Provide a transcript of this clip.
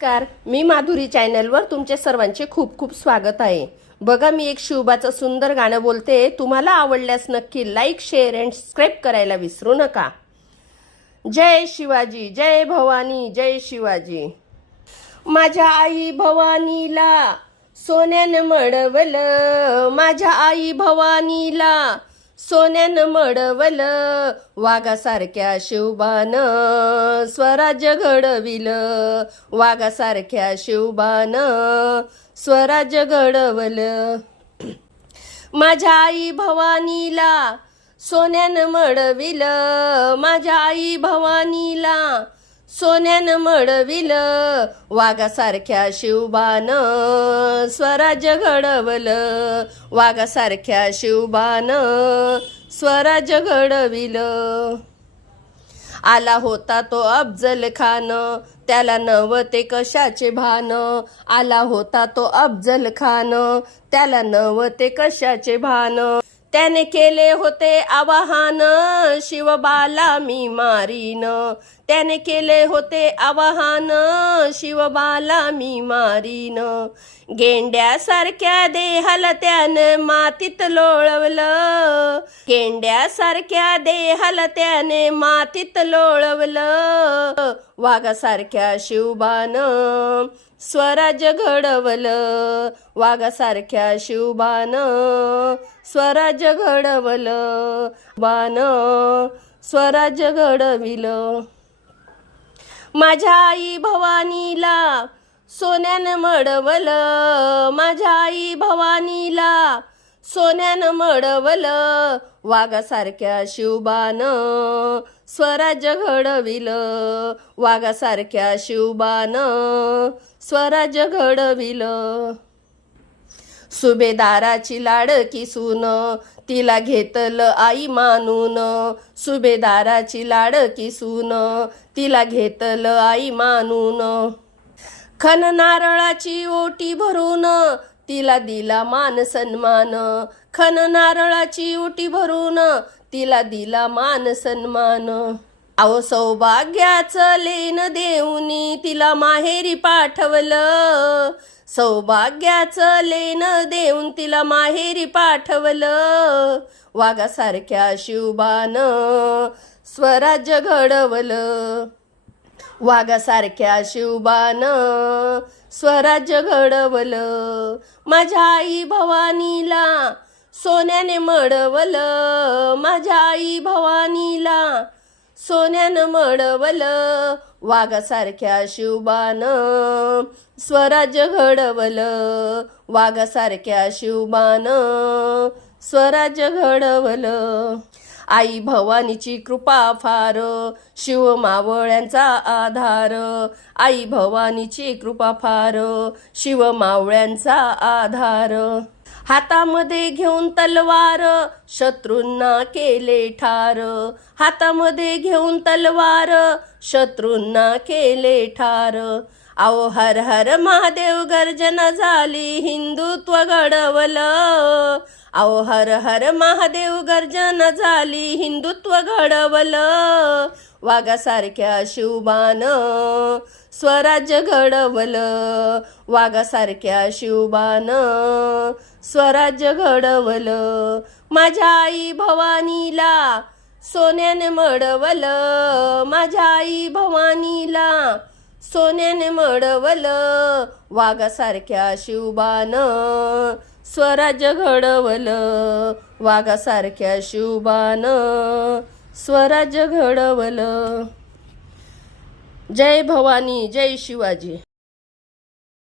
नमस्कार, मी माधुरी चॅनलवर तुमच्या सर्वांचे खूप खूप स्वागत आहे. बघा, मी एक शिवबाचं सुंदर गाणं बोलते. तुम्हाला आवडल्यास नक्की लाईक, शेअर अँड सबस्क्राईब करायला विसरू नका. जय शिवाजी, जय भवानी, जय शिवाजी. माझ्या आई भवानीला सोन्यानं मडवलं, माझ्या आई भवानीला सोन्यानं मडवलं, वाघासारख्या शिवबानं स्वराज्य घडविलं, वाघासारख्या शिवबानं स्वराज्य घडवलं. माझ्या आई भवानीला सोन्यानं मडविलं, माझ्या आई भवानीला सोन्यानं मडविलं, वाघासारख्या शिवबानं स्वराज्य घडवलं, वाघासारख्या शिवबानं स्वराज्य घडविलं. आला होता तो अफजल खान, त्याला नव्हते कशाचे भान. आला होता तो अफजल खान, त्याला नव्हते कशाचे भान. त्याने केले होते आवाहन, शिवबाला मी मारीन. त्याने केले होते आवाहन, शिवबाला मी मारीन. गेंड्यासारख्या देहाला त्याने मातीत लोळवलं, गेंड्यासारख्या देहाला त्याने मातीत लोळवलं, वाघासारख्या शिवबानं स्वराज्य घडवलं, वाघासारख्या शिवबानं स्वराज्य घडवलं, बानं स्वराज्य घडविलं. माझ्या आई भवानीला सोन्यानं मडवलं, माझ्या आई भवानीला सोन्यानं मडवलं, वाघासारख्या शिवबानं स्वराज्य घडविलं, वाघासारख्या शिवबानं स्वराज्य घडविलं. सुभेदाराची लाडकी सून, तिला घेतलं आई मानून. सुभेदाराची लाडकी सून, तिला घेतलं आई मानून. खण नारळाची ओटी भरून, तिला दिला मान सन्मान. खण नारळाची ओटी भरून, तिला दिला मान सन्मान. अहो सौभाग्याचं लेन देऊनी तिला माहेरी पाठवलं, सौभाग्याचं लेन देऊन तिला माहेरी पाठवलं, वाघासारख्या शिवबानं स्वराज्य घडवलं, वाघासारख्या शिवबानं स्वराज्य घडवलं. माझ्या आई भवानीला सोन्याने मडवलं, माझ्या आई भवानीला सोन्यानं मडवलं, वाघासारख्या शिवबानं स्वराज्य घडवलं, वाघासारख्या शिवबानं स्वराज्य घडवलं. आई भवानीची कृपा फार, शिव मावळ्यांचा आधार. आई भवानीची कृपा फार, शिव मावळ्यांचा आधार. हातामध्ये घेऊन तलवार, शत्रूंना केले ठार. हातामध्ये घेऊन तलवार, शत्रूंना केले ठार. आओ हर हर महादेव गर्जना झाली, हिंदुत्व घडवलं. आओ हर हर महादेव गर्जना झाली, हिंदुत्व घडवलं, वाघासारख्या शिवबानं स्वराज्य घडवलं, वाघासारख्या शिवबानं स्वराज्य घडवलं. माझ्या आई भवानीला सोन्याने मडवलं, माझ्या आई भवानीला सोन्याने मडवलं, वाघासारख्या शिवबानं स्वराज्य घडवलं, वाघासारख्या शिवबानं स्वराज्य घडवलं. जय भवानी, जय शिवाजी.